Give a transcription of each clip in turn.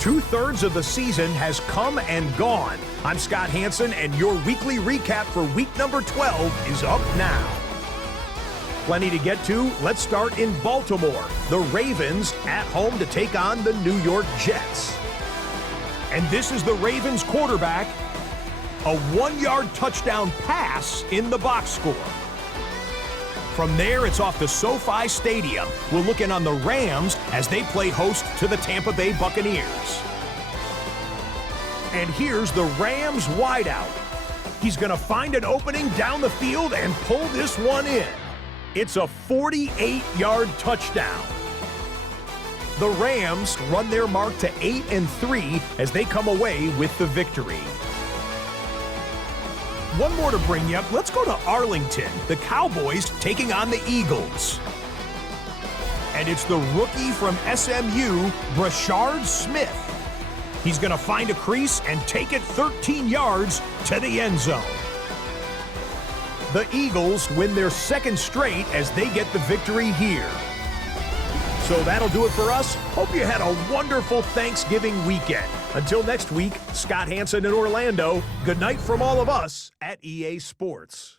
Two-thirds of the season has come and gone. I'm Scott Hansen, and your weekly recap for week number 12 is up now. Plenty to get to. Let's start in Baltimore. The Ravens at home to take on the New York Jets. And this is the Ravens quarterback. A 1-yard touchdown pass in the box score. From there, it's off to SoFi Stadium. We'll look in on the Rams as they play host to the Tampa Bay Buccaneers. And here's the Rams wideout. He's going to find an opening down the field and pull this one in. It's a 48-yard touchdown. The Rams run their mark to 8-3 as they come away with the victory. One more to bring you up. Let's go to Arlington. The Cowboys taking on the Eagles. And it's the rookie from SMU, Brashard Smith. He's going to find a crease and take it 13 yards to the end zone. The Eagles win their second straight as they get the victory here. So that'll do it for us. Hope you had a wonderful Thanksgiving weekend. Until next week, Scott Hansen in Orlando. Good night from all of us at EA Sports.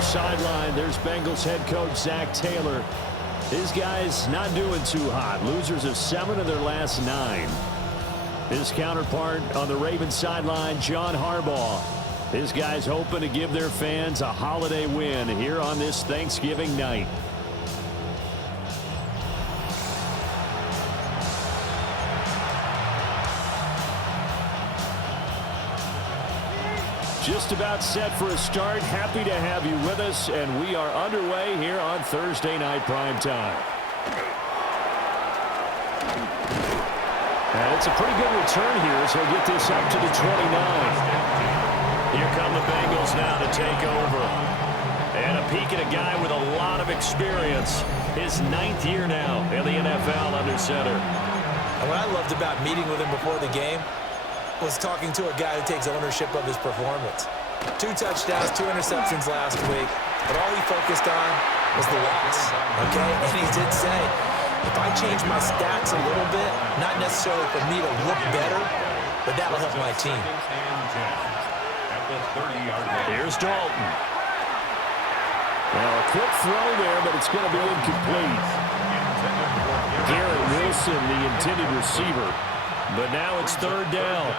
Sideline, there's Bengals head coach Zach Taylor. His guys not doing too hot. Losers of 7 of their last 9. His counterpart on the Ravens sideline, John Harbaugh. His guys hoping to give their fans a holiday win here on this Thanksgiving night. Just about set for a start. Happy to have you with us, and we are underway here on Thursday Night Prime Time. And it's a pretty good return here as he'll get this up to the 29. Here come the Bengals now to take over. And a peek at a guy with a lot of experience. His 9th year now in the NFL under center. And what I loved about meeting with him before the game was talking to a guy who takes ownership of his performance. 2 touchdowns, 2 interceptions last week, but all he focused on was the loss, okay? And he did say, if I change my stats a little bit, not necessarily for me to look better, but that'll help my team. Here's Dalton. Now a quick throw there, but it's going to be incomplete. Garrett Wilson, the intended receiver. But now it's 3rd down.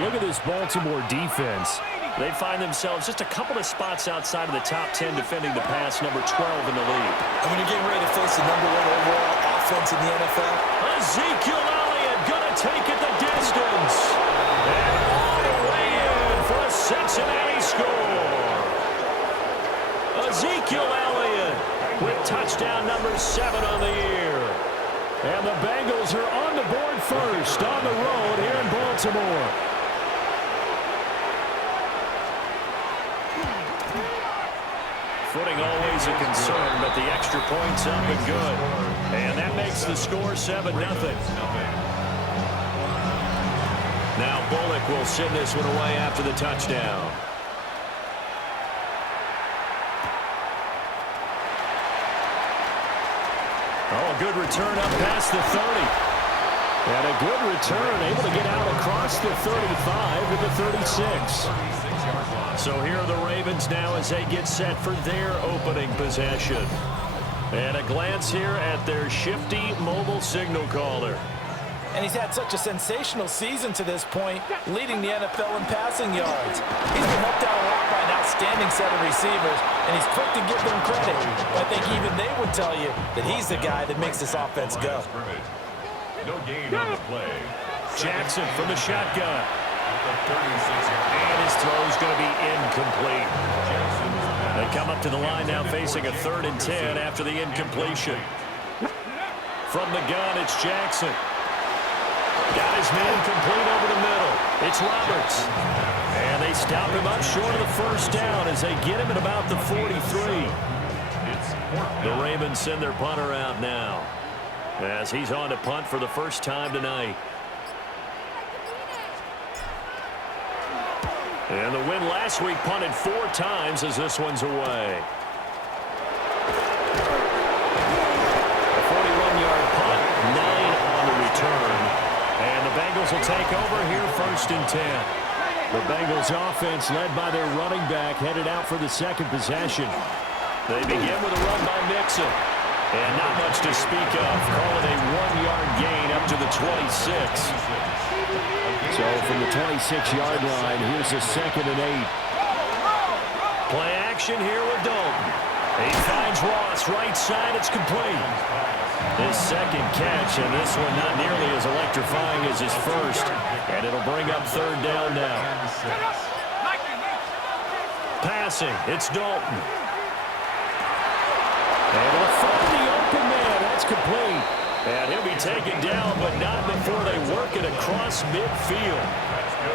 Look at this Baltimore defense. They find themselves just a couple of spots outside of the top 10 defending the pass, number 12 in the league. And when you're getting ready to face the number 1 overall offense in the NFL, Ezekiel Elliott going to take it the distance. And all the way in for a Cincinnati score. Ezekiel Elliott with touchdown number 7 on the year. And the Bengals are on the board first on the road here in Baltimore. Footing always a concern, but the extra point's up and good. And that makes the score 7-0. Now Bullock will send this one away after the touchdown. Oh, a good return up past the 30. And a good return, able to get out across the 35 to the 36. So here are the Ravens now as they get set for their opening possession. And a glance here at their shifty mobile signal caller. And he's had such a sensational season to this point, leading the NFL in passing yards. He's been helped out a lot by an outstanding set of receivers, and he's quick to give them credit. I think even they would tell you that he's the guy that makes this offense go. No gain on the play. Jackson from the shotgun. And his throw's going to be incomplete. They come up to the line now facing a 3rd and 10 after the incompletion. From the gun, it's Jackson. Got his man complete over the middle. It's Roberts. And they stop him up short of the first down as they get him at about the 43. The Ravens send their punter out now as he's on to punt for the first time tonight. And the win last week punted 4 times as this one's away. A 41-yard punt, 9 on the return. And the Bengals will take over here 1st and 10. The Bengals offense led by their running back headed out for the second possession. They begin with a run by Mixon. And not much to speak of. Call it a 1-yard gain up to the 26. So from the 26-yard line, here's a 2nd and 8. Play action here with Dalton. He finds Ross right side. It's complete. His second catch, and this one not nearly as electrifying as his first. And it'll bring up 3rd down now. Passing, it's Dalton. And it'll find the open man. That's complete. And he'll be taken down, but not before they work it across midfield.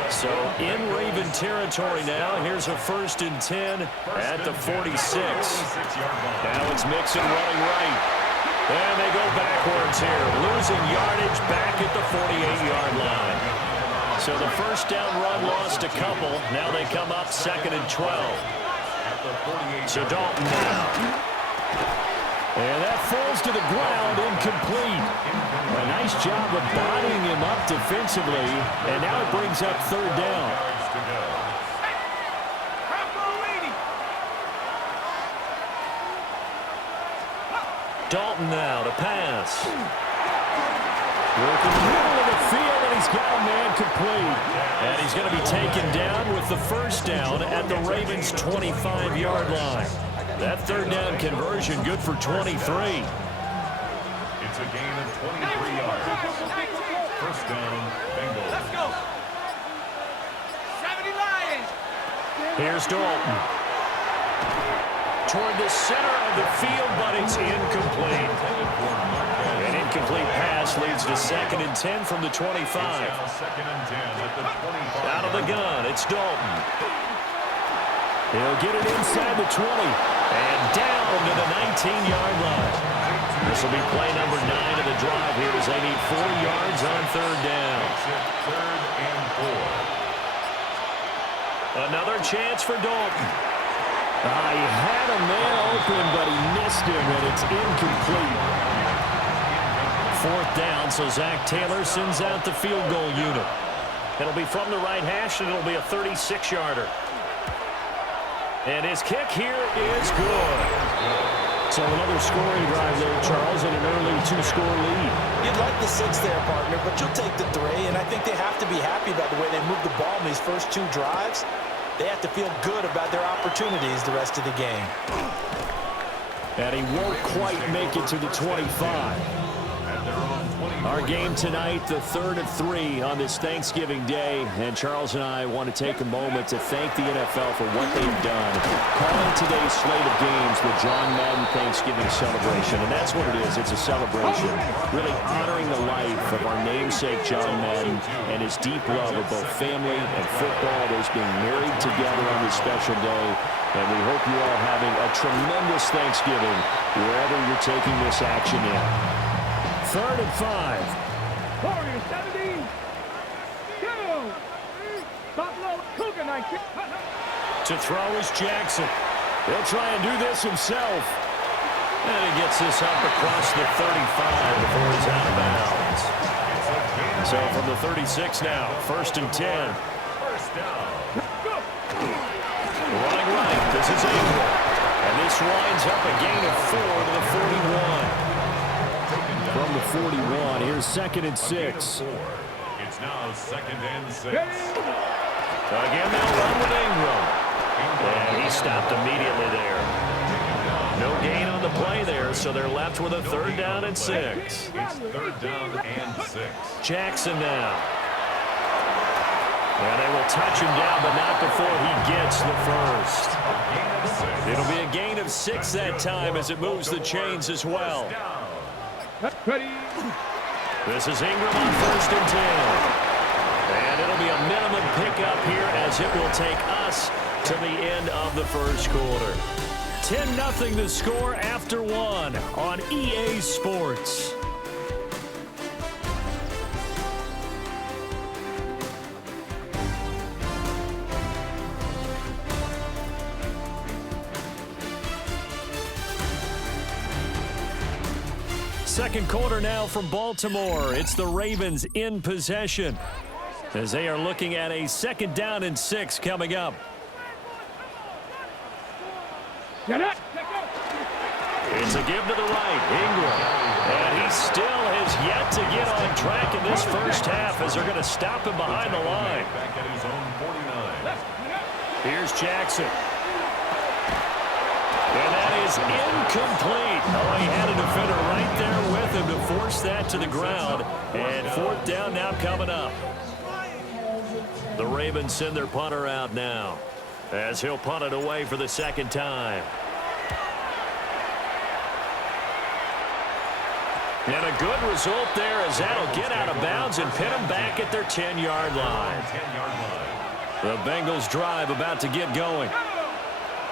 So in Raven territory now. Here's a 1st and 10 at the 46. Now it's Mixon running right. And they go backwards here, losing yardage back at the 48-yard line. So the first down run lost a couple. Now they come up 2nd and 12. So Dalton now. And that falls to the ground, incomplete. A nice job of bodying him up defensively. And now it brings up 3rd down. Dalton now to pass. Working the middle of the field, and he's got a man complete. And he's going to be taken down with the first down at the Ravens' 25-yard line. That 3rd down conversion good for 23. It's a gain of 23 yards. 1st down, Bengals. Let's go. 70 Lions. Here's Dalton. Toward the center of the field, but it's incomplete. An incomplete pass leads to 2nd and 10 from the 25. 2nd and 10 at the 25. Out of the gun, it's Dalton. He'll get it inside the 20 and down to the 19-yard line. This will be play number 9 of the drive here as they need 4 yards on 3rd down. 3rd and 4. Another chance for Dalton. He had a man open, but he missed him, and it's incomplete. 4th down, so Zach Taylor sends out the field goal unit. It'll be from the right hash, and it'll be a 36-yarder. And his kick here is good. So another scoring drive there, Charles, and an early 2-score lead. You'd like the 6 there, partner, but you'll take the 3, and I think they have to be happy about the way they moved the ball in these first 2 drives. They have to feel good about their opportunities the rest of the game. And he won't quite make it to the 25. Our game tonight, the 3rd of 3 on this Thanksgiving Day. And Charles and I want to take a moment to thank the NFL for what they've done. Calling today's slate of games the John Madden Thanksgiving celebration. And that's what it is. It's a celebration. Really honoring the life of our namesake John Madden and his deep love of both family and football. Those being married together on this special day. And we hope you're all having a tremendous Thanksgiving wherever you're taking this action in. 3rd and 5. Warriors 70. Go. Buffalo Cougar 19. To throw is Jackson. He'll try and do this himself. And he gets this up across the 35 before he's out of bounds. So from the 36 now, 1st and 10. Running right, this is Ingram. And this winds up a gain of 4 to the 41. From the 41, here's 2nd and 6. It's now 2nd and 6. Again, they'll run with Ingram. And he stopped immediately there. No gain on the play there, so they're left with a 3rd down and 6. It's 3rd down and 6. Jackson now. And they will touch him down, but not before he gets the first. It'll be a gain of 6 that time as it moves the chains as well. Ready. This is Ingram on 1st and 10. And it'll be a minimum pickup here as it will take us to the end of the first quarter. 10-0 the score after 1 on EA Sports. Second quarter now from Baltimore. It's the Ravens in possession as they are looking at a 2nd down and 6 coming up. It's a give to the right, Ingram. And he still has yet to get on track in this first half as they're going to stop him behind the line. Back at his own 49. Here's Jackson. And that is incomplete. Oh, he had a defender right there with him to force that to the ground. And 4th down now coming up. The Ravens send their punter out now as he'll punt it away for the 2nd time. And a good result there as that'll get out of bounds and pin them back at their 10-yard line. The Bengals drive about to get going.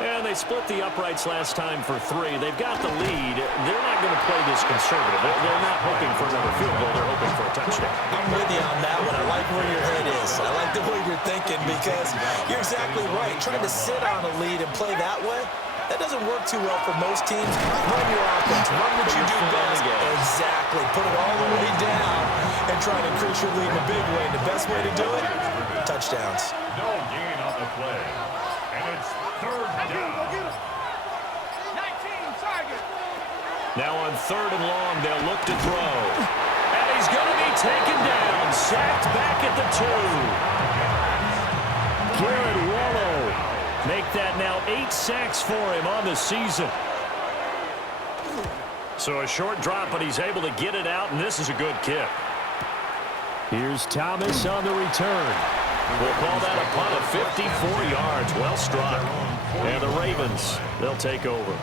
And they split the uprights last time for 3. They've got the lead. They're not going to play this conservative. They're not hoping for another field goal. They're hoping for a touchdown. I'm with you on that one. I like where your head is. I like the way you're thinking because you're exactly right. Trying to sit on a lead and play that way, that doesn't work too well for most teams. Run your offense. Run what you do best. Exactly. Put it all the way down and try to increase your lead in a big way. And the best way to do it, touchdowns. No gain on the play. And it's 3rd down. Now on 3rd and long, they'll look to throw. And he's going to be taken down. Sacked back at the 2. Garrett Wallow. Make that now 8 sacks for him on the season. So a short drop, but he's able to get it out, and this is a good kick. Here's Thomas on the return. We'll call that a punt of 54 yards. Well struck. And the Ravens, they'll take over.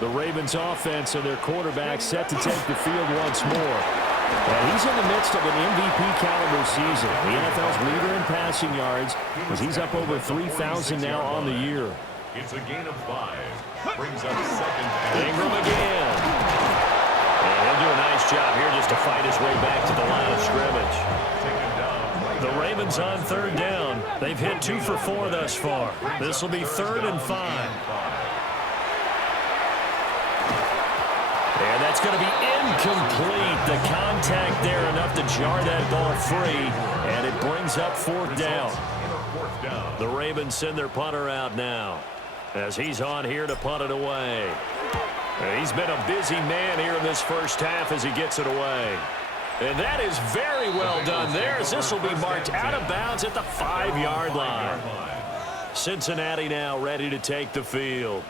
The Ravens offense and their quarterback set to take the field once more. And he's in the midst of an MVP caliber season. The NFL's leader in passing yards as he's up over 3,000 now on the year. It's a gain of 5. Brings up 2nd and Ingram again. And he'll do a nice job here just to fight his way back to the line of scrimmage. The Ravens on 3rd down. They've hit 2 for 4 thus far. This will be 3rd and 5. And that's going to be incomplete. The contact there enough to jar that ball free. And it brings up 4th down. The Ravens send their punter out now as he's on here to punt it away. And he's been a busy man here in this first half as he gets it away. And that is very well done there as this will be marked out of bounds at the 5-yard line. Cincinnati now ready to take the field.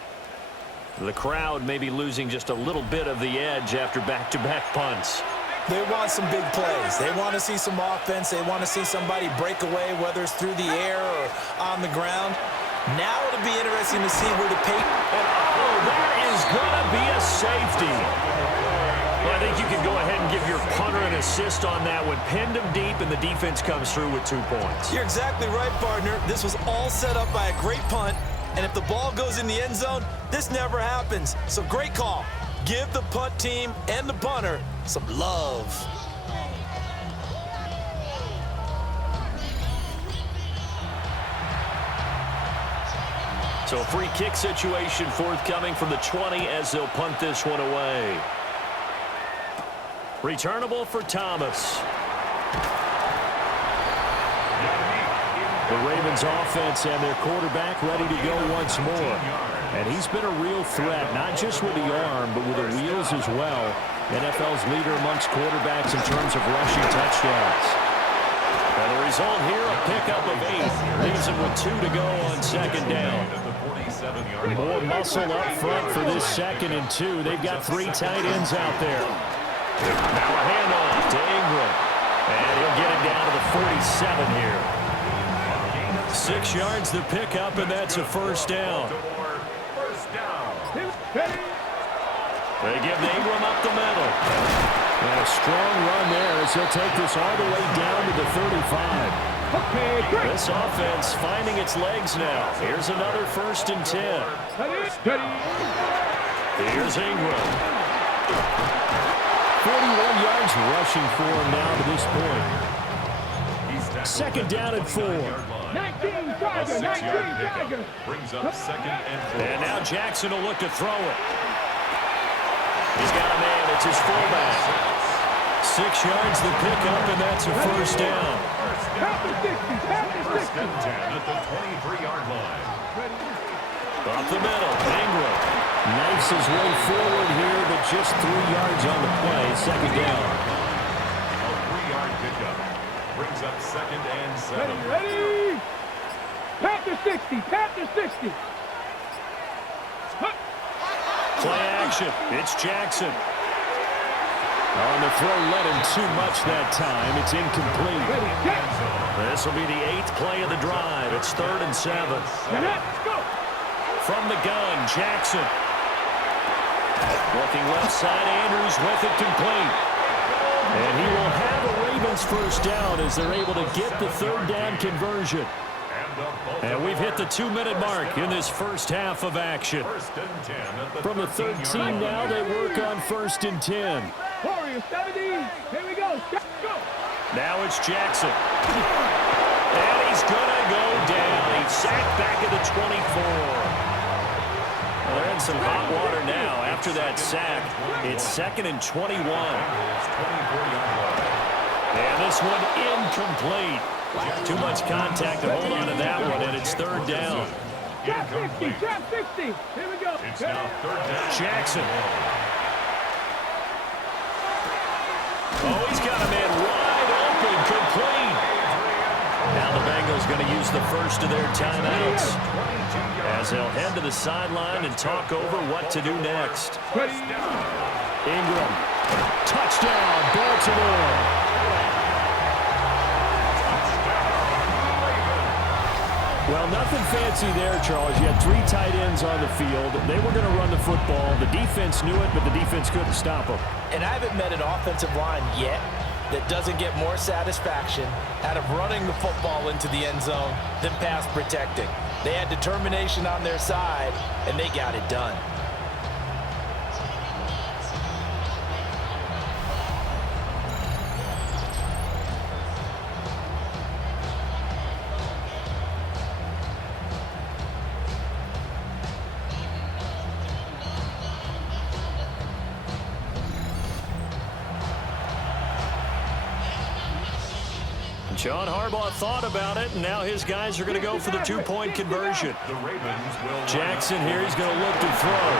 The crowd may be losing just a little bit of the edge after back-to-back punts. They want some big plays. They want to see some offense. They want to see somebody break away, whether it's through the air or on the ground. Now it'll be interesting to see where the pace. And oh, that is going to be a safety. Well, I think you can go ahead and give your punter an assist on that one. Pinned him deep, and the defense comes through with 2 points. You're exactly right, partner. This was all set up by a great punt. And if the ball goes in the end zone, this never happens. So great call. Give the punt team and the punter some love. So free kick situation forthcoming from the 20 as they'll punt this one away. Returnable for Thomas. The Ravens offense and their quarterback ready to go once more. And he's been a real threat, not just with the arm, but with the wheels as well. NFL's leader amongst quarterbacks in terms of rushing touchdowns. And the result here, a pickup of 8. Leaves him with 2 to go on second down. More muscle up front for this 2nd and 2. They've got 3 tight ends out there. Now a handoff to Ingram. And he'll get him down to the 47 here. 6 yards the pickup, and that's a first down. They give Ingram up the middle. And a strong run there as he'll take this all the way down to the 35. This offense finding its legs now. Here's another 1st and 10. Here's Ingram. 41 yards rushing for him now to this point. 2nd down and 4. 19 Tiger. Brings up 2nd and 4. And now Jackson will look to throw it. He's got a man. It's his fullback. 6 yards the pickup, and that's a first down. First and 10 at the 23-yard line. Up the middle, Ingram knifes his way forward here, but just 3 yards on the play. 2nd down. A 3-yard pickup. Brings up 2nd and 7. Ready? Panther 60. Panther 60. Play action. It's Jackson. On the throw, led him too much that time. It's incomplete. This will be the 8th play of the drive. It's 3rd and 7. From the gun, Jackson. Looking left side, Andrews with it complete. And he will have a Ravens first down as they're able to get the 3rd down conversion. And we've hit the 2-minute mark in this first half of action. From the 13 now, they work on 1st and 10. Warriors 70. Here we go. Go. Now it's Jackson. And he's going to go down. He's sacked back at the 24. Well, they're in some hot water now after that sack. It's 2nd and 21. And this one incomplete. Too much contact to hold on to that one, and it's 3rd down. Trap 60. Trap 60. Here we go. It's now 3rd down. Jackson. Oh, he's got a man wide open, complete. Now the Bengals going to use the first of their timeouts as they'll head to the sideline and talk over what to do next. Ingram. Touchdown, Baltimore. Well, nothing fancy there, Charles. You had 3 tight ends on the field. They were going to run the football. The defense knew it, but the defense couldn't stop them. And I haven't met an offensive line yet that doesn't get more satisfaction out of running the football into the end zone than pass protecting. They had determination on their side, and they got it done. John Harbaugh thought about it, and now his guys are going to go for the 2-point conversion. Jackson here, he's going to look to throw.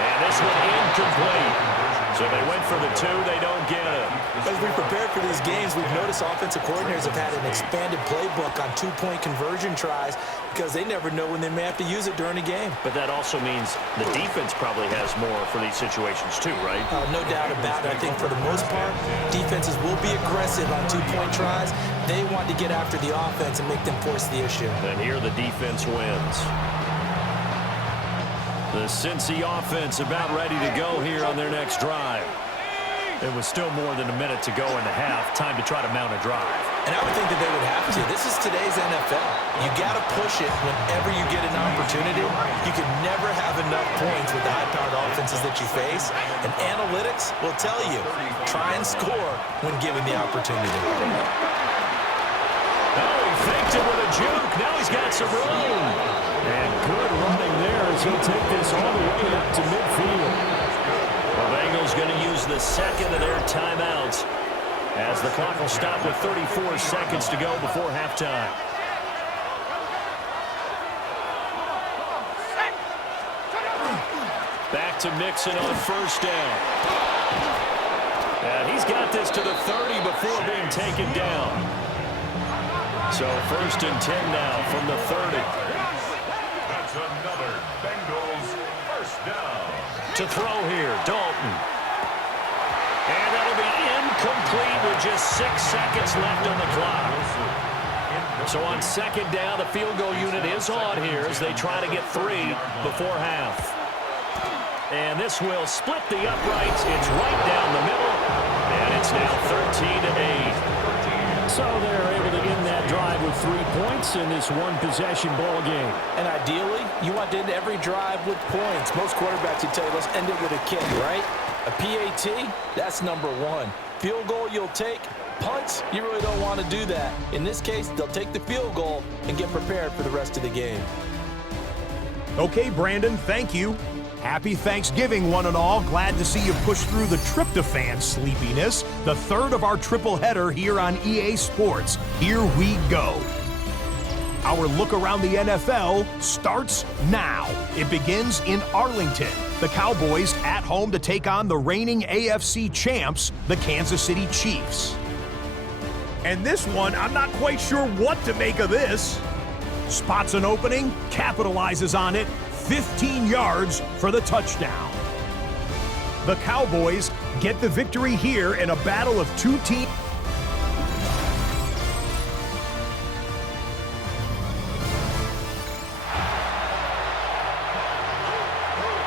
And this one incomplete. So they went for the 2, they don't get it. As we prepare for these games, we've noticed offensive coordinators have had an expanded playbook on 2-point conversion tries because they never know when they may have to use it during a game. But that also means the defense probably has more for these situations too, right? No doubt about it. I think for the most part, defenses will be aggressive on 2-point tries. They want to get after the offense and make them force the issue. And here the defense wins. The Cincy offense about ready to go here on their next drive. It was still more than a minute to go in the half. Time to try to mount a drive. And I would think that they would have to. This is today's NFL. You got to push it whenever you get an opportunity. You can never have enough points with the high-powered offenses that you face. And analytics will tell you, try and score when given the opportunity. Oh, he faked it with a juke. Now he's got some room. And good running there as he'll take this all the way up to midfield. The Bengals going to use the second of their timeouts, as the clock will stop with 34 seconds to go before halftime. Back to Mixon on first down. And he's got this to the 30 before being taken down. So 1st and 10 now from the 30. That's another Bengals first down. To throw here, Dalton. And that'll be incomplete with just 6 seconds left on the clock. So on second down, the field goal unit is on here as they try to get 3 before half. And this will split the uprights. It's right down the middle. And it's now 13-8. So they're able to end that drive with 3 points in this one-possession ball game. And ideally, you want to end every drive with points. Most quarterbacks would tell you, let's end it with a kick, right? A PAT, that's number 1. Field goal you'll take. Punts, you really don't want to do that. In this case, they'll take the field goal and get prepared for the rest of the game. Okay, Brandon, thank you. Happy Thanksgiving, one and all. Glad to see you push through the tryptophan sleepiness. The third of our triple header here on EA Sports. Here we go. Our look around the NFL starts now. It begins in Arlington. The Cowboys at home to take on the reigning AFC champs, the Kansas City Chiefs. And this one, I'm not quite sure what to make of this. Spots an opening, capitalizes on it, 15 yards for the touchdown. The Cowboys get the victory here in a battle of two teams.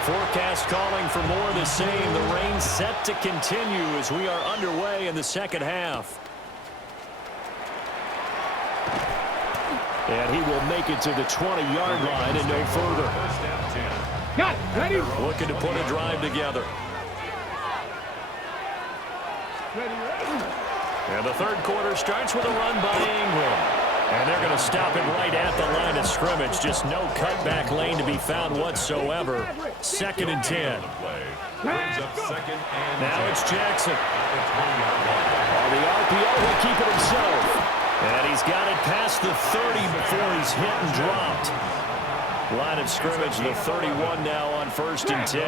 Forecast calling for more of the same. The rain set to continue as we are underway in the second half. And he will make it to the 20-yard line and no further. Got it. Ready? Looking to put a drive together. Ready. And the third quarter starts with a run by Ingram. And they're going to stop him right at the line of scrimmage. Just no cutback lane to be found whatsoever. 2nd and 10. Now it's Jackson. On the RPO, he'll keep it himself. And he's got it past the 30 before he's hit and dropped. Line of scrimmage, the 31 now on 1st and 10.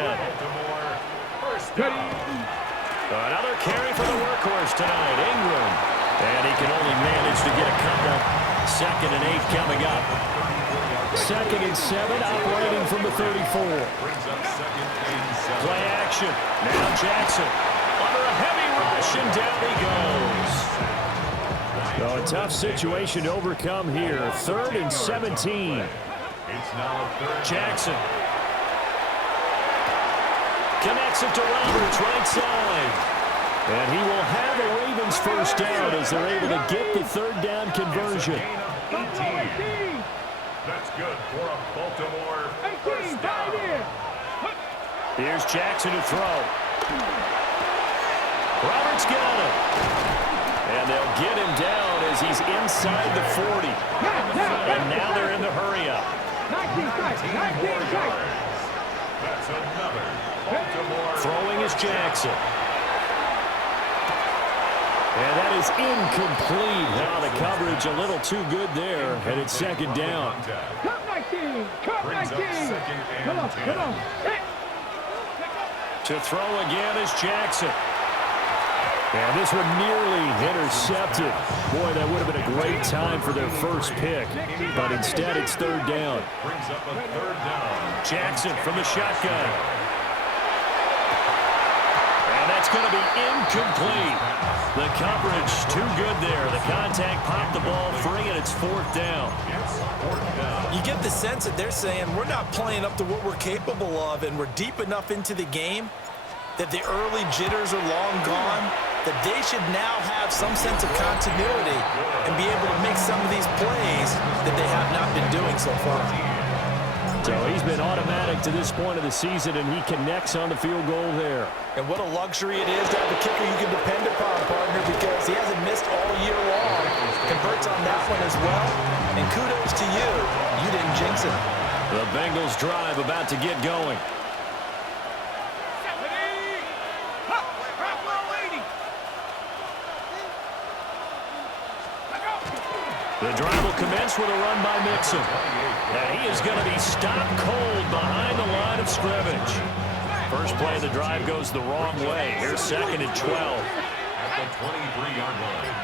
Another carry for the workhorse tonight, Ingram. And he can only manage to get a couple. 2nd and 8 coming up. 2nd and 7, operating from the 34. Play action. Now Jackson under a heavy rush, and down he goes. So a tough situation to overcome here. 3rd and 17. Jackson connects it to Roberts, right side. And he will have a Ravens first down as they're able to get the 3rd down conversion. That's good for a Baltimore first down. Here's Jackson to throw. Roberts got him. And they'll get him down as he's inside the 40. And now they're in the hurry-up. 19 strikes. That's another Baltimore. Throwing is Jackson. And that is incomplete. Now the coverage a little too good there. And it's 2nd down. Cut 19. Cut 19. Come on. To throw again is Jackson. And this one nearly intercepted. Boy, that would have been a great time for their first pick. But instead, it's 3rd down. Brings up a 3rd down. Jackson from the shotgun. And that's going to be incomplete. The coverage too good there. The contact popped the ball free, and it's 4th down. You get the sense that they're saying we're not playing up to what we're capable of, and we're deep enough into the game that the early jitters are long gone. that they should now have some sense of continuity and be able to make some of these plays that they have not been doing so far. So he's been automatic to this point of the season, and he connects on the field goal there. And what a luxury it is to have a kicker you can depend upon, partner, because he hasn't missed all year long. Converts on that one as well. And kudos to you. You didn't jinx it. The Bengals drive about to get going. The drive will commence with a run by Mixon. And he is going to be stopped cold behind the line of scrimmage. First play of the drive goes the wrong way. Here's 2nd and 12. At the 23-yard line.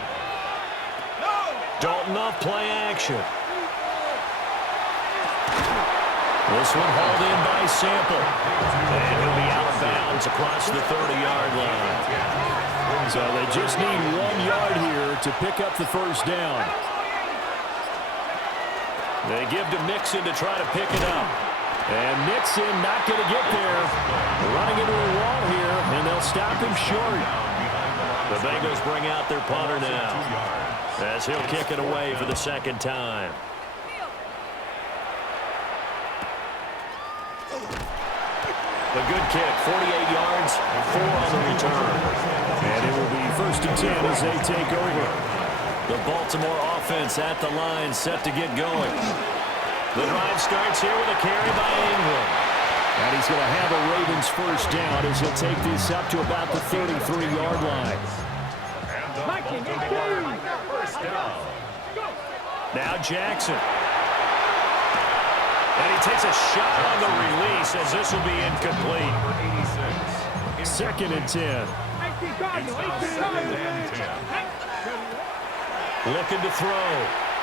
Dalton off play action. This one hauled in by Sample. And he'll be out of bounds across the 30-yard line. So they just need 1 yard here to pick up the first down. They give to Mixon to try to pick it up. And Mixon not going to get there. Running into a wall here, and they'll stop him short. The Bengals bring out their punter now, as he'll kick it away for the 2nd time. A good kick, 48 yards, 4 on the return. And it will be 1st and 10 as they take over. The Baltimore offense at the line, set to get going. The drive starts here with a carry by Ingram. And he's going to have a Ravens first down as he'll take this up to about the 33-yard line. And the Baltimore first down. Now Jackson. And he takes a shot on the release as this will be incomplete. 2nd and 10. Looking to throw.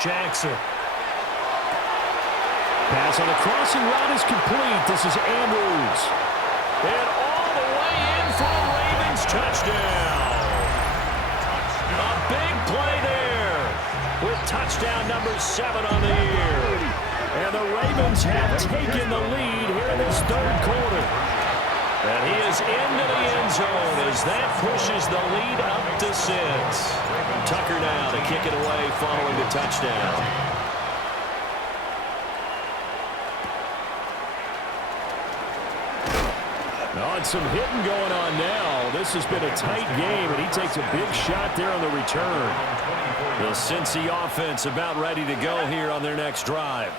Jackson. Pass on the crossing route is complete. This is Andrews. And all the way in for a Ravens touchdown. A big play there with touchdown number 7 on the year. And the Ravens have taken the lead here in this 3rd quarter. And he is into the end zone as that pushes the lead up to 6. Tucker now to kick it away following the touchdown. Oh, and some hitting going on now. This has been a tight game, and he takes a big shot there on the return. The Cincy offense about ready to go here on their next drive.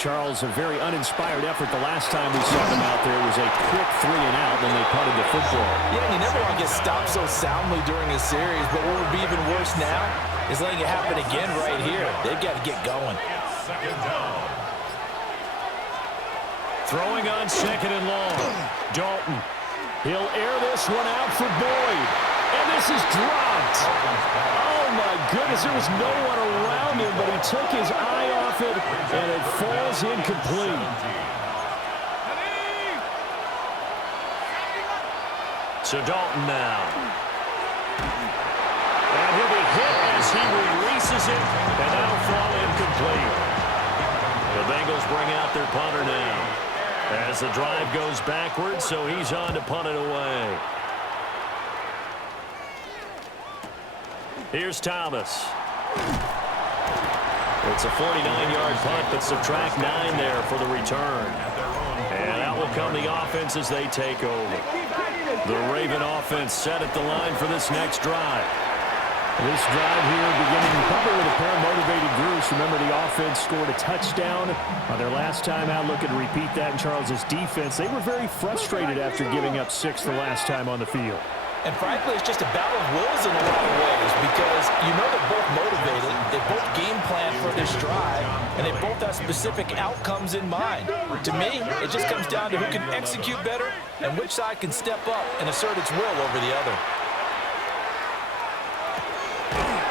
Charles, a very uninspired effort the last time we saw them out there. It was a quick 3 and out when they punted the football. Yeah, you never want to get stopped so soundly during a series, but what would be even worse now is letting it happen again right here. They've got to get going. Throwing on 2nd and long. Dalton. He'll air this one out for Boyd. And this is dropped. Oh, my goodness. There was no one around him, but he took his eye off it, and it falls incomplete. So Dalton now. And he'll be hit as he releases it, and that'll fall incomplete. The Bengals bring out their punter now. As the drive goes backwards, so he's on to punt it away. Here's Thomas. It's a 49-yard punt, but subtract 9 there for the return. And out will come the offense as they take over. The Raven offense set at the line for this next drive. This drive here beginning probably with a pair of motivated groups. Remember, the offense scored a touchdown on their last time out. Looking to repeat that in Charles's defense. They were very frustrated after giving up 6 the last time on the field. And frankly, it's just a battle of wills in a lot of ways because you know they're both motivated, they both game plan for this drive, and they both have specific outcomes in mind. To me, it just comes down to who can execute better and which side can step up and assert its will over the other.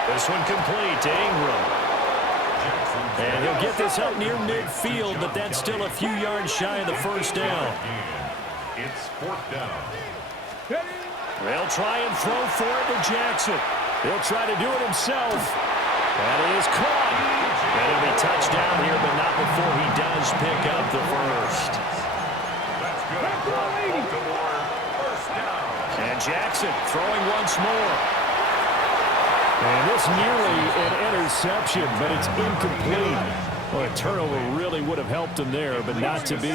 This one complete to Ingram. And he'll get this up near midfield, but that's still a few yards shy of the first down. It's 4th down. They'll try and throw for it to Jackson. He'll try to do it himself. And it is caught. And it'll be touchdown here, but not before he does pick up the first. That's good. Baltimore, first down. And Jackson throwing once more. And it's nearly an interception, but it's incomplete. Well, a turnover really would have helped him there, but not to be.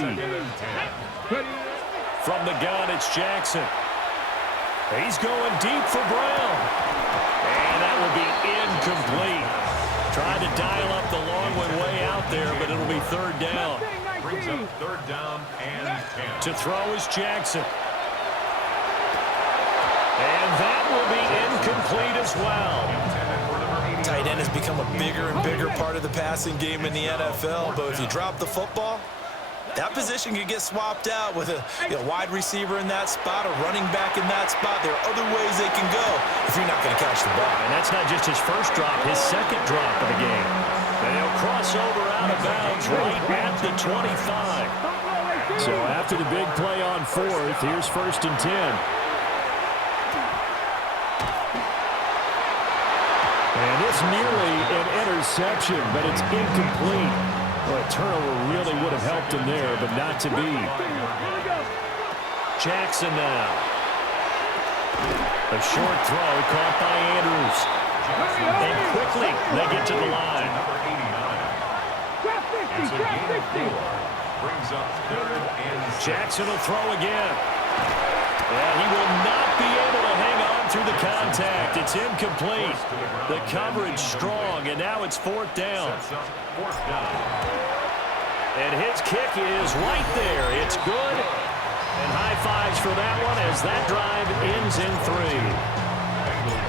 From the gun, it's Jackson. He's going deep for Brown. And that will be incomplete. Tried to dial up the long one way out there, but it'll be third down. Brings up third down and 10. To throw is Jackson. And that will be incomplete as well. Tight end has become a bigger and bigger part of the passing game in the NFL, but if you drop the football, that position could get swapped out with a wide receiver in that spot, a running back in that spot. There are other ways they can go if you're not going to catch the ball. And that's not just his first drop, his second drop of the game. And he'll cross over out of bounds right at the 25. So after the big play on fourth, here's first and 10. And it's nearly an interception, but it's incomplete. Well, a turnover really would have helped him there, but not to be. Jackson now. A short throw caught by Andrews. And quickly they get to the line. It's a gain of 4. Brings up third and 6. Jackson will throw again. And he will not be able to hang on through the contact. It's incomplete. The coverage strong, and now it's fourth down. Fourth down. And his kick is right there. It's good. And high fives for that one as that drive ends in 3.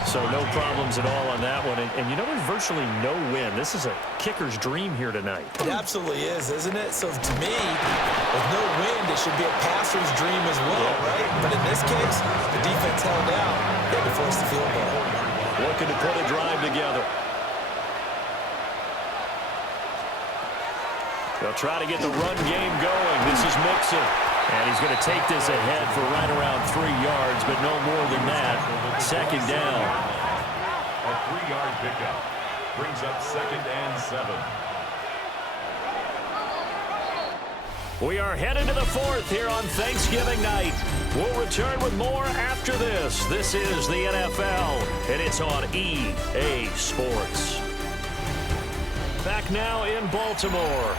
So no problems at all on that one. And you know, there's virtually no win. This is a kicker's dream here tonight. It absolutely is, isn't it? So to me, with no wind, it should be a passer's dream as well, right? But in this case, the defense held out. They had to force the field goal. Looking to put a drive together. They'll try to get the run game going. This is Mixon. And he's going to take this ahead for right around 3 yards, but no more than that. Second down. A 3-yard pickup. Brings up second and 7. We are headed to the fourth here on Thanksgiving night. We'll return with more after this. This is the NFL, and it's on EA Sports. Back now in Baltimore.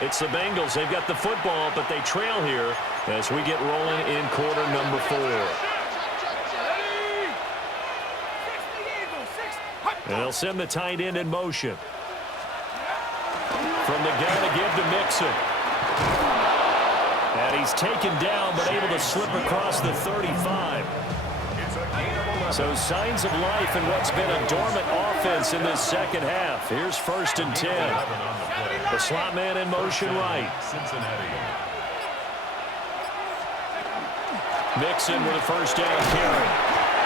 It's the Bengals. They've got the football, but they trail here as we get rolling in quarter number 4. And they'll send the tight end in motion. From the gun to give to Mixon. And he's taken down, but able to slip across the 35. So signs of life in what's been a dormant offense in this second half. Here's first and 10. The slot man in motion right. Cincinnati. Mixon with a first down carry.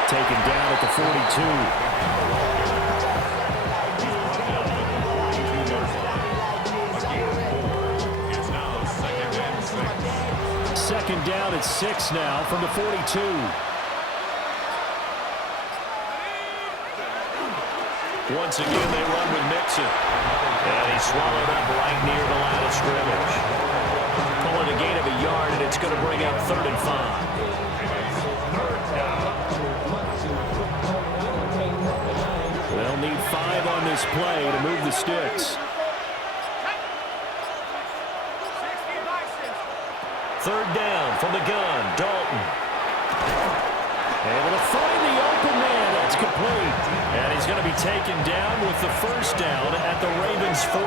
Taken down at the 42. It's now second and 6. Second down at 6 now from the 42. Once again, they run with Mixon. And he's swallowed up right near the line of scrimmage. Pulling a gain of a yard, and it's going to bring up third and 5. They'll need 5 on this play to move the sticks. Third down from the gun, Dalton. Able to find the open man. That's complete. And he's going to be taken down with the first down at the Ravens' 43.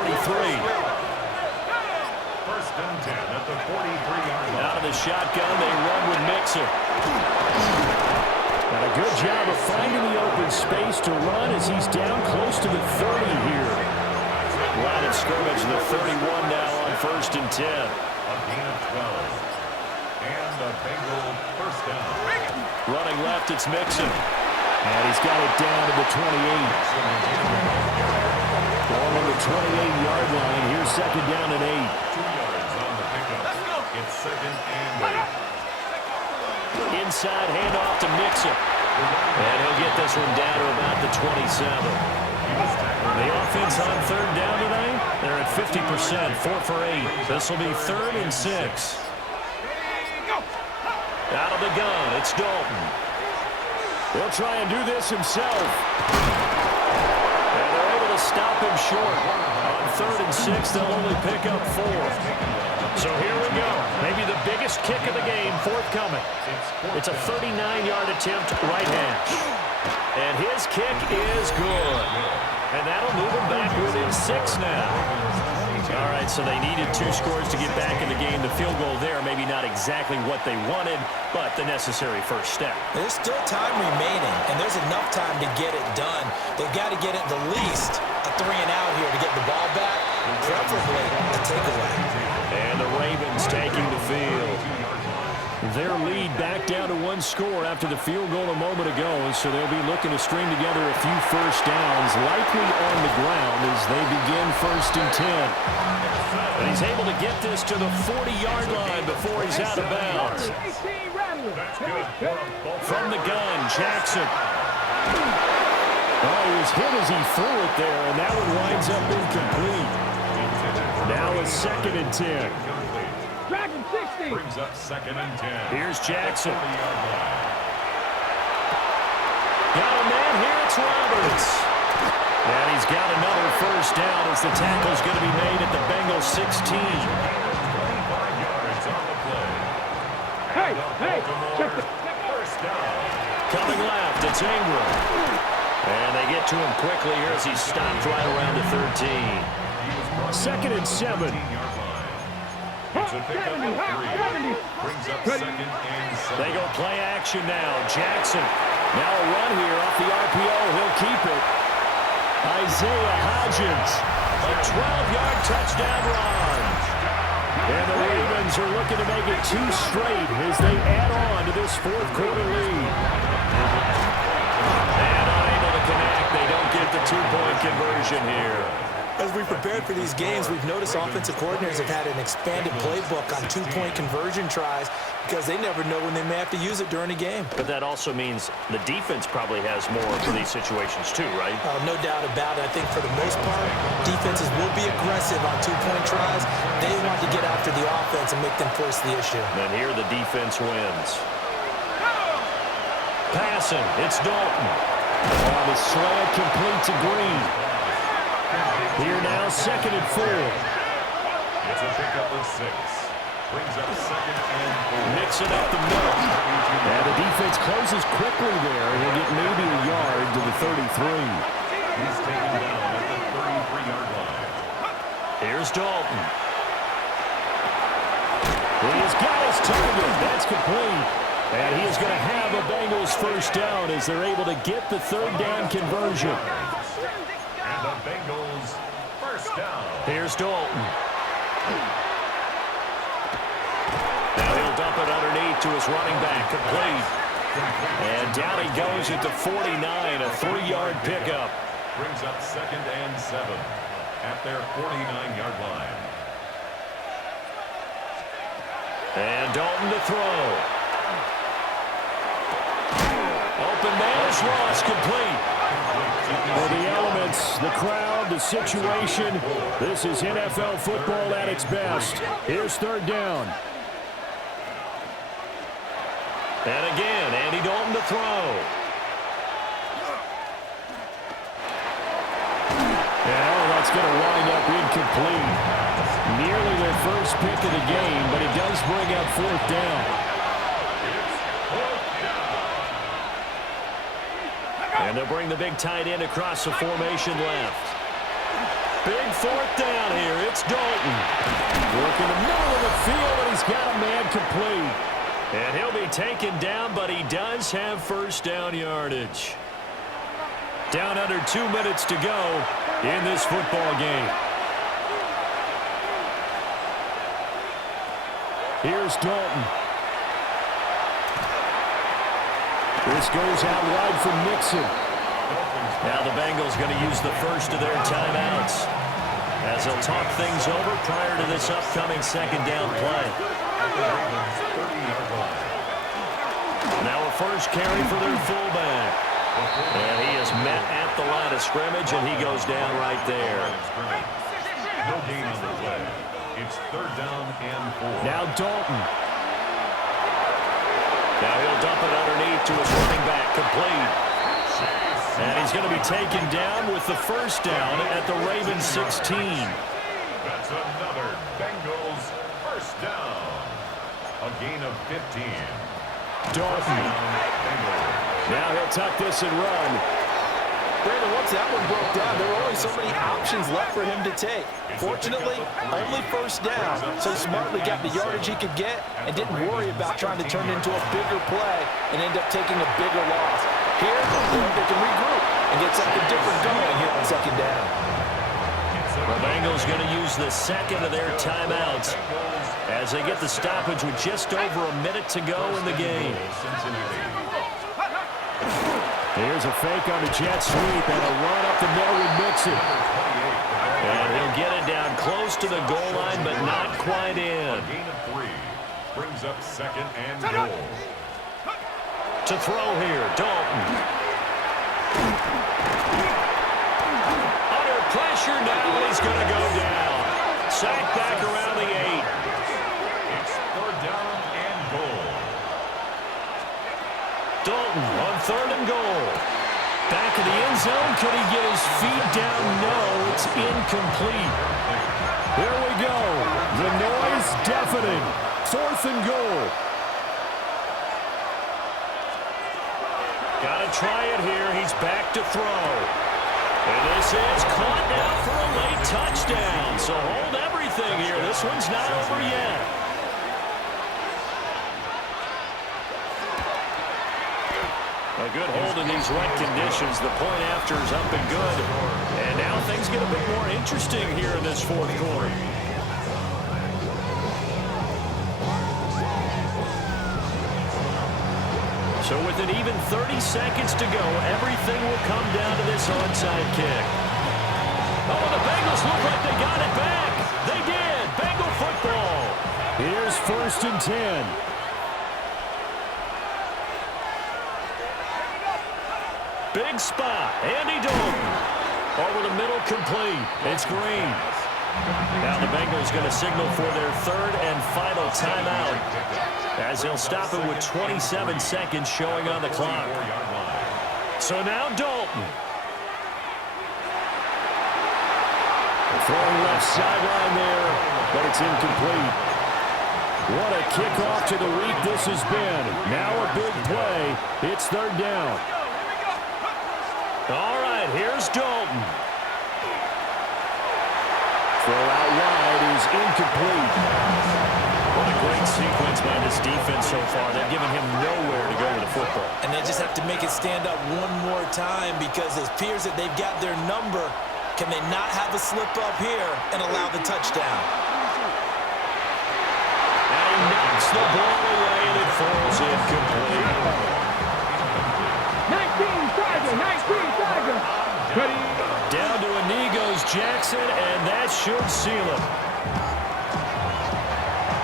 First and 10 at the 43-yard line. Out of the shotgun, they run with Mixon. And a good job of finding the open space to run as he's down close to the 30 here. Line of scrimmage, the 31 now on first and 10. A gain of 12. And a Bengal first down. Running left, it's Mixon. And he's got it down to the 28. Going on the 28-yard line. Here's second down and 8. 2 yards on the pickup. It's second and 8. Inside handoff to Mixon. And he'll get this one down to about the 27. The offense on third down tonight, they're at 50%, 4 for 8. This will be third and 6. Out of the gun, it's Dalton. He'll try and do this himself. And they're able to stop him short. On 3rd and 6, they'll only pick up 4. So here we go. Maybe the biggest kick of the game forthcoming. It's a 39-yard attempt right hash. And his kick is good. And that'll move him back within 6 now. All right, so they needed 2 scores to get back in the game. The field goal there, maybe not exactly what they wanted, but the necessary first step. There's still time remaining, and there's enough time to get it done. They've got to get it the least a 3-and-out here to get the ball back, preferably a takeaway. And the Ravens taking the field. Their lead back down to 1 score after the field goal a moment ago, so they'll be looking to string together a few first downs, likely on the ground as they begin 1st and 10. And he's able to get this to the 40-yard line before he's out of bounds. From the gun, Jackson. Oh, he was hit as he threw it there, and that one winds up incomplete. Now it's 2nd and 10. Brings up 2nd and 10. Here's Jackson. Got a man here, it's Roberts. And he's got another first down as the tackle's going to be made at the Bengals 16. 25 yards on the play. Hey, check the First down. Coming left, it's Ingram. And they get to him quickly here as he's stopped right around the 13. 2nd and 7. It's a pickup of 3. Brings up 2nd and 7. They go play action now. Jackson. Now a run here off the RPO. He'll keep it. Isaiah Hodgins. A 12-yard touchdown run. And the Ravens are looking to make it 2 straight as they add on to this 4th quarter lead. And unable to connect. They don't get the 2-point conversion here. As we prepared for these games, we've noticed offensive coordinators have had an expanded playbook on 2-point conversion tries because they never know when they may have to use it during a game. But that also means the defense probably has more for these situations too, right? No doubt about it. I think for the most part, defenses will be aggressive on 2-point tries. They want to get after the offense and make them force the issue. And here the defense wins. Passing, it's Dalton. On the slant, complete to Green. Here now, 2nd and 4. It's a pickup of 6. Brings up 2nd and 4. Mixing up the middle. And the defense closes quickly there. He'll get maybe a yard to the 33. He's taken down at the 33-yard line. Here's Dalton. He's got his target. That's complete. And he is going to have a Bengals first down as they're able to get the 3rd down conversion. And the Bengals first down. Here's Dalton. Now he'll dump it underneath to his running back, complete. And down he goes at the 49, a 3-yard pickup. Brings up 2nd and 7 at their 49-yard line. And Dalton to throw. Open man is lost, complete. For the elements, the crowd, the situation, this is NFL football at its best. Here's 3rd down. And again, Andy Dalton to throw. Well, that's going to wind up incomplete. Nearly their first pick of the game, but it does bring up 4th down. And they'll bring the big tight end across the formation left. Big 4th down here. It's Dalton. Working the middle of the field, and he's got a man complete. And he'll be taken down, but he does have first down yardage. Down under 2 minutes to go in this football game. Here's Dalton. This goes out wide for Mixon. Now the Bengals going to use the first of their timeouts as they'll talk things over prior to this upcoming 2nd down play. Now a first carry for their fullback. And he is met at the line of scrimmage, and he goes down right there. No gain on the play. It's 3rd down and 4. Now Dalton. Now he'll dump it underneath to his running back, complete. And he's going to be taken down with the first down at the Ravens 16. That's another Bengals first down. A gain of 15. Dalton. Now he'll tuck this and run. Brandon, once that one broke down, there were only so many options left for him to take. Fortunately, only first down, so he smartly got the yardage he could get and didn't worry about trying to turn it into a bigger play and end up taking a bigger loss. Here, they can regroup and get something different going here on second down. The Bengals going to use the second of their timeouts as they get the stoppage with just over a minute to go in the game. Here's a fake on the jet sweep and a run up the middle with Mixon. And he'll get it down close to the goal line, but not quite in. Gain of 3 brings up second and goal. To throw here, Dalton. Under pressure now, and he's going to go down. Sacked back around the 8. It's third down and goal. Dalton on third and goal. Back of the end zone. Could he get his feet down? No, it's incomplete. Here we go. The noise deafening. Fourth and goal. Got to try it here. He's back to throw. And this is caught now for a late touchdown. So hold everything here. This one's not over yet. A good hold in these wet conditions. The point after is up and good. And now things get a bit more interesting here in this fourth quarter. So with an even 30 seconds to go, everything will come down to this onside kick. Oh, the Bengals look like they got it back. They did. Bengal football. Here's first and 10. Big spot. Andy Dalton. Over the middle, complete. It's Green. Now the Bengals going to signal for their third and final timeout as they'll stop it with 27 seconds showing on the clock. So now Dalton. Throwing left sideline there, but it's incomplete. What a kickoff to the week this has been. Now a big play. It's third down. All right, here's Dalton. Throw out wide is incomplete. What a great sequence by this defense so far. They've given him nowhere to go with the football. And they just have to make it stand up one more time because it appears that they've got their number. Can they not have a slip up here and allow the touchdown? And he knocks the ball away and it falls incomplete. 19 Tiger. Down to a knee goes Jackson, and that should seal it.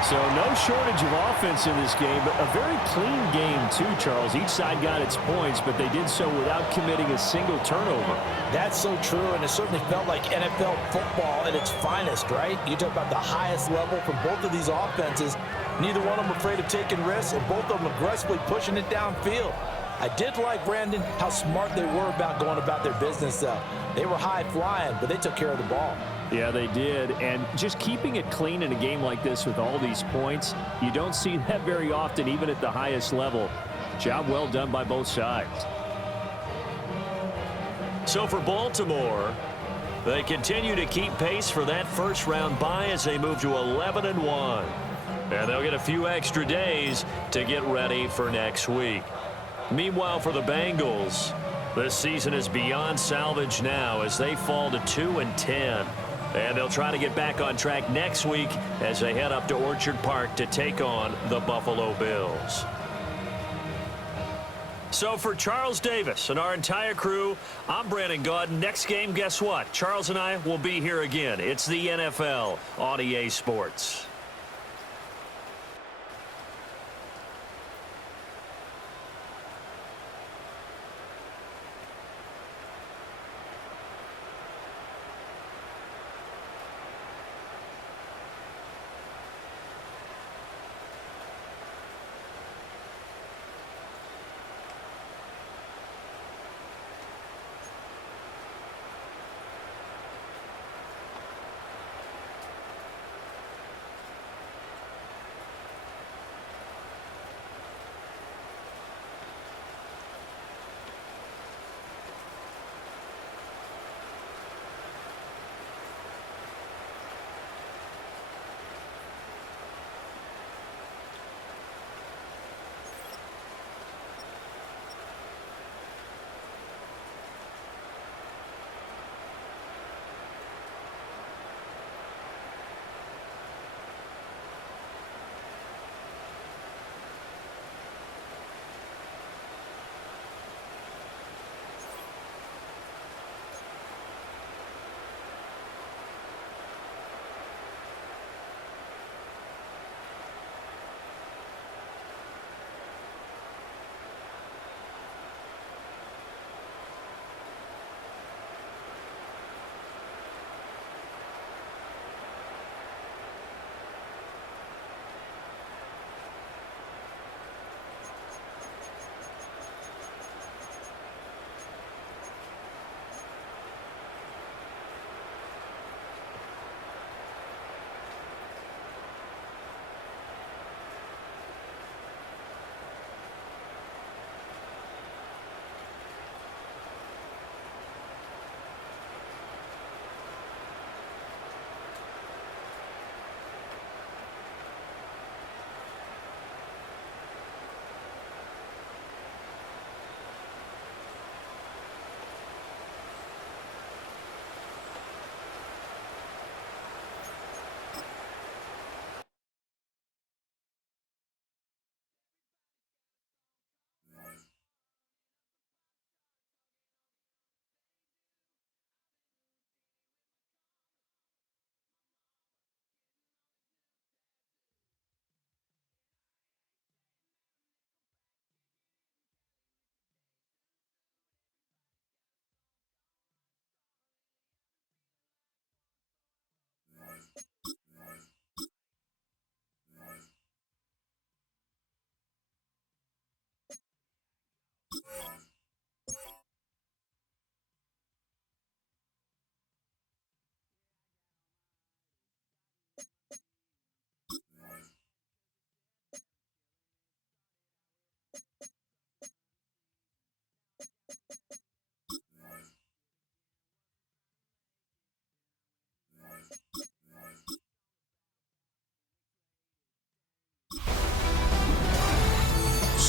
So no shortage of offense in this game, but a very clean game too, Charles. Each side got its points, but they did so without committing a single turnover. That's so true, and it certainly felt like NFL football at its finest, right? You talk about the highest level from both of these offenses. Neither one of them afraid of taking risks, and both of them aggressively pushing it downfield. I did like, Brandon, how smart they were about going about their business, though. They were high-flying, but they took care of the ball. Yeah, they did. And just keeping it clean in a game like this with all these points, you don't see that very often, even at the highest level. Job well done by both sides. So for Baltimore, they continue to keep pace for that first-round bye as they move to 11-1. And they'll get a few extra days to get ready for next week. Meanwhile, for the Bengals, this season is beyond salvage now as they fall to 2-10. And they'll try to get back on track next week as they head up to Orchard Park to take on the Buffalo Bills. So for Charles Davis and our entire crew, I'm Brandon Gaudin. Next game, guess what? Charles and I will be here again. It's the NFL on EA Sports.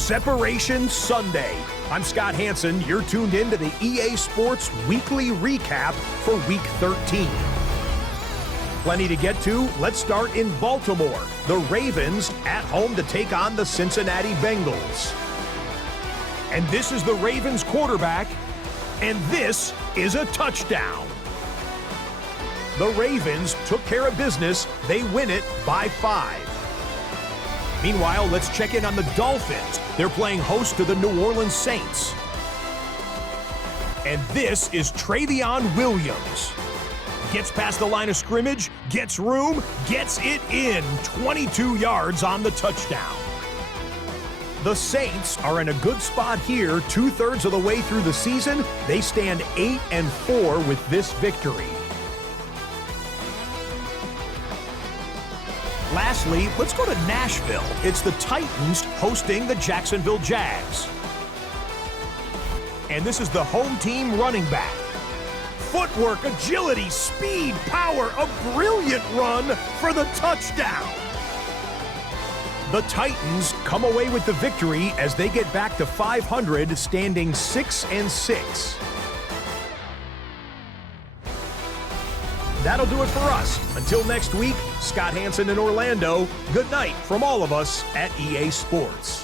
Separation Sunday. I'm Scott Hansen. You're tuned in to the EA Sports Weekly Recap for Week 13. Plenty to get to. Let's start in Baltimore. The Ravens at home to take on the Cincinnati Bengals. And this is the Ravens quarterback, and this is a touchdown. The Ravens took care of business. They win it by 5. Meanwhile, let's check in on the Dolphins. They're playing host to the New Orleans Saints. And this is Travion Williams. Gets past the line of scrimmage, gets room, gets it in. 22 yards on the touchdown. The Saints are in a good spot here. 2/3 of the way through the season, they stand 8-4 with this victory. Lastly, let's go to Nashville. It's the Titans hosting the Jacksonville Jags. And this is the home team running back. Footwork, agility, speed, power, a brilliant run for the touchdown. The Titans come away with the victory as they get back to 500, standing 6-6. That'll do it for us. Until next week, Scott Hansen in Orlando, good night from all of us at EA Sports.